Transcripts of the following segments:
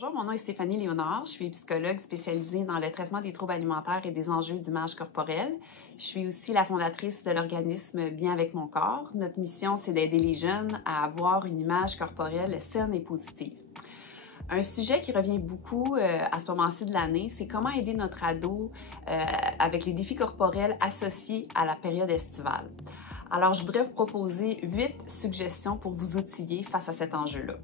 Bonjour, mon nom est Stéphanie Léonard. Je suis psychologue spécialisée dans le traitement des troubles alimentaires et des enjeux d'image corporelle. Je suis aussi la fondatrice de l'organisme Bien avec mon corps. Notre mission, c'est d'aider les jeunes à avoir une image corporelle saine et positive. Un sujet qui revient beaucoup à ce moment-ci de l'année, c'est comment aider notre ado avec les défis corporels associés à la période estivale. Alors, je voudrais vous proposer 8 suggestions pour vous outiller face à cet enjeu-là.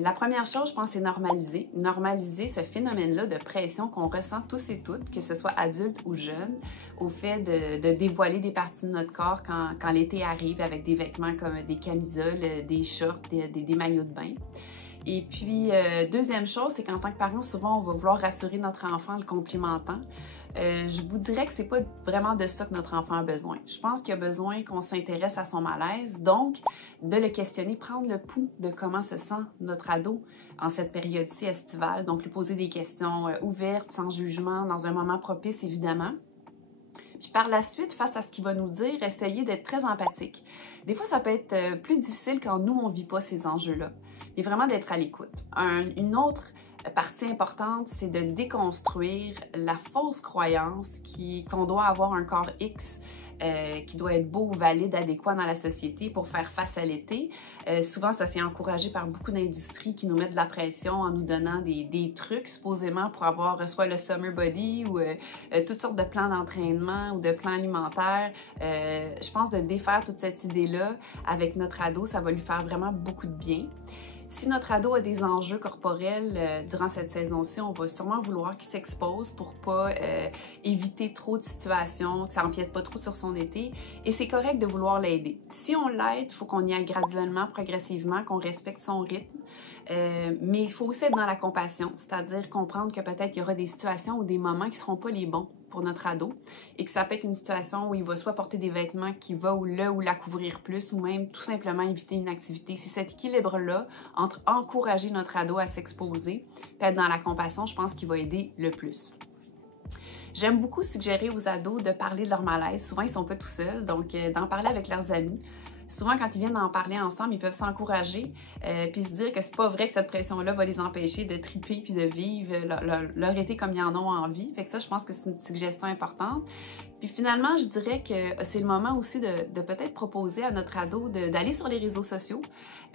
La première chose, je pense, c'est normaliser. Normaliser ce phénomène-là de pression qu'on ressent tous et toutes, que ce soit adultes ou jeunes, au fait de dévoiler des parties de notre corps quand l'été arrive avec des vêtements comme des camisoles, des shorts, des maillots de bain. Et puis, deuxième chose, c'est qu'en tant que parent, souvent, on va vouloir rassurer notre enfant en le complimentant. Je vous dirais que c'est pas vraiment de ça que notre enfant a besoin. Je pense qu'il a besoin qu'on s'intéresse à son malaise, donc de le questionner, prendre le pouls de comment se sent notre ado en cette période-ci estivale. Donc, lui poser des questions ouvertes, sans jugement, dans un moment propice, évidemment. Puis par la suite, face à ce qu'il va nous dire, essayer d'être très empathique. Des fois, ça peut être plus difficile quand nous, on ne vit pas ces enjeux-là. Et vraiment d'être à l'écoute. Une autre partie importante, c'est de déconstruire la fausse croyance qu'on doit avoir un corps X qui doit être beau, valide, adéquat dans la société pour faire face à l'été. Souvent, ça c'est encouragé par beaucoup d'industries qui nous mettent de la pression en nous donnant des trucs supposément pour avoir soit le summer body ou toutes sortes de plans d'entraînement ou de plans alimentaires. Je pense de défaire toute cette idée-là avec notre ado, ça va lui faire vraiment beaucoup de bien. Si notre ado a des enjeux corporels durant cette saison-ci, on va sûrement vouloir qu'il s'expose pour pas éviter trop de situations, que ça empiète pas trop sur son été. Et c'est correct de vouloir l'aider. Si on l'aide, il faut qu'on y aille graduellement, progressivement, qu'on respecte son rythme. Mais il faut aussi être dans la compassion, c'est-à-dire comprendre que peut-être il y aura des situations ou des moments qui seront pas les bons pour notre ado et que ça peut être une situation où il va soit porter des vêtements qui vont ou la couvrir plus ou même tout simplement éviter une activité. C'est cet équilibre-là entre encourager notre ado à s'exposer et être dans la compassion, je pense qu'il va aider le plus. J'aime beaucoup suggérer aux ados de parler de leur malaise. Souvent, ils sont pas tout seuls, donc d'en parler avec leurs amis. Souvent, quand ils viennent en parler ensemble, ils peuvent s'encourager puis se dire que c'est pas vrai que cette pression-là va les empêcher de triper puis de vivre leur été comme ils en ont envie. Fait que ça, je pense que c'est une suggestion importante. Puis finalement, je dirais que c'est le moment aussi de peut-être proposer à notre ado d'aller sur les réseaux sociaux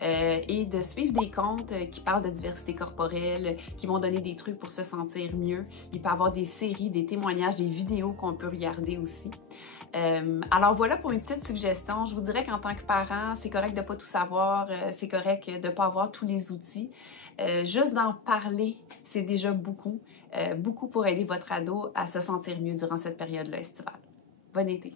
et de suivre des comptes qui parlent de diversité corporelle, qui vont donner des trucs pour se sentir mieux. Il peut y avoir des séries, des témoignages, des vidéos qu'on peut regarder aussi. Alors voilà pour une petite suggestion. Je vous dirais qu'en tant que parent, c'est correct de ne pas tout savoir, c'est correct de ne pas avoir tous les outils. Juste d'en parler, c'est déjà beaucoup pour aider votre ado à se sentir mieux durant cette période-là estivale. Bon été!